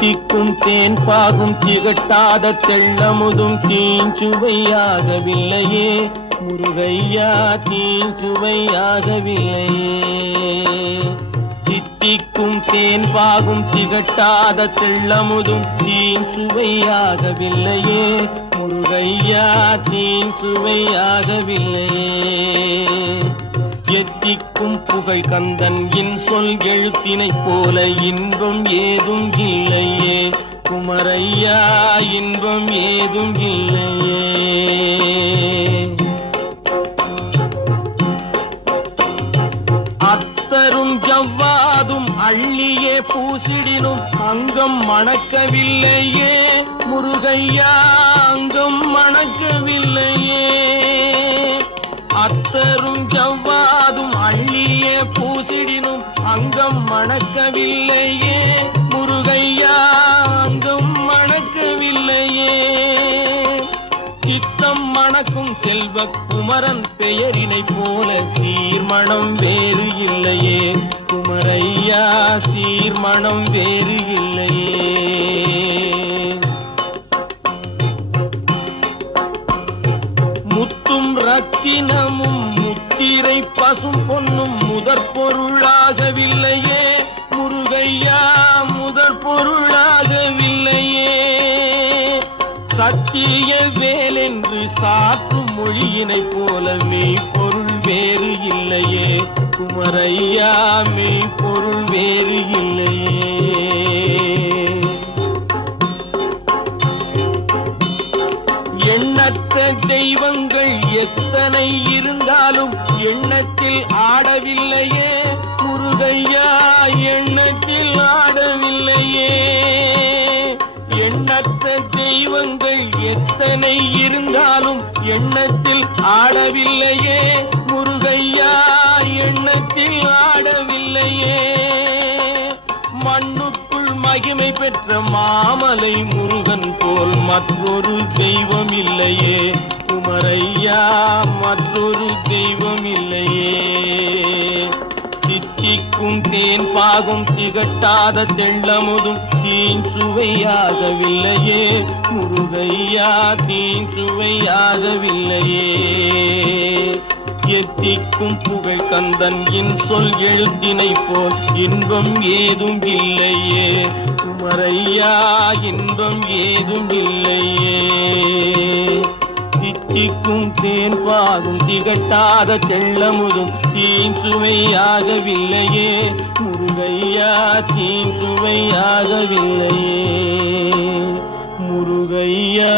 தித்திக்கும் தேன் பாகும் திகட்டாத தெள்ளமுதும் தீஞ்சுவையாகவில்லையே முருகையா, தீஞ்சுவையாகவில்லையே. தித்திக்கும் தேன் பாகும் திகட்டாத தெள்ளமுதும் தீஞ்சுவையாகவில்லையே முருகையா, தீஞ்சுவையாகவில்லையே. எத்திக்கும் புகழ் கந்தன் என் சொல் எழுத்தினைப் போல இன்பம் ஏதும் இல்லையே குமரையா, இன்பம் ஏதும் இல்லையே. அத்தரும் ஜவ்வாதும் அள்ளியே பூசிடினும் அங்கம் மணக்கவில்லையே முருகையா, அங்கம் மணக்கவில்லையே. அத்தரும் ஜவ்வாதும் அள்ளியே பூசிடினும் அங்கம் மணக்கவில்லையே முருகையா, அங்கம் மணக்கவில்லையே. சித்தம் மணக்கும் செல்வ குமரன் பெயரினை போல சீர்மணம் வேறு இல்லையே குமரையா, சீர்மணம் வேறு இல்லையே. முத்தும் ரத்தினமும் முத்திரை பசும் பொன்னும் முதற் பொருளாகவில்லையே முருகையா, முதற் பொருளாகவில்லையே. சத்திய வேலென்று சாற்றும் மொழியினைப் போல மெய்ப்பொருள் வேறு இல்லையே குமரையா, மெய்ப்பொருள் வேறு இல்லையே. எண்ணற்ற தெய்வங்கள் எத்தனை இருந்தாலும் எண்ணத்தில் ஆடவில்லையே முருகையா, எண்ணத்தில் ஆடவில்லையே. எண்ணற்ற தெய்வங்கள் எத்தனை இருந்தாலும் எண்ணத்தில் ஆடவில்லையே முருகையா, எண்ணத்தில் ஆடவில்லையே. மண்ணுக்குள் மகிமை பெற்ற மாமலை முருகன் போல் மற்றொரு தெய்வம் இல்லையே குமரையா, மற்றொரு தெய்வம் இல்லையே. தித்திக்கும் தேன் பாகும் திகட்டாத தெள்ளமுதும் தீஞ்சுவையாகவில்லையே முருகையா, தீஞ்சுவையாகவில்லையே. எத்திக்கும் புகழ் கந்தன் என் சொல் எழுத்தினைப் போல் இன்பம் ஏதும் இல்லையே குமரையா, இன்பம் ஏதும் இல்லையே. தித்திக்கும் தேன் பாகும் திகட்டாத தெள்ளமுதும் தீஞ்சுவையாகவில்லையே முருகையா, தீஞ்சுவையாகவில்லையே முருகையா.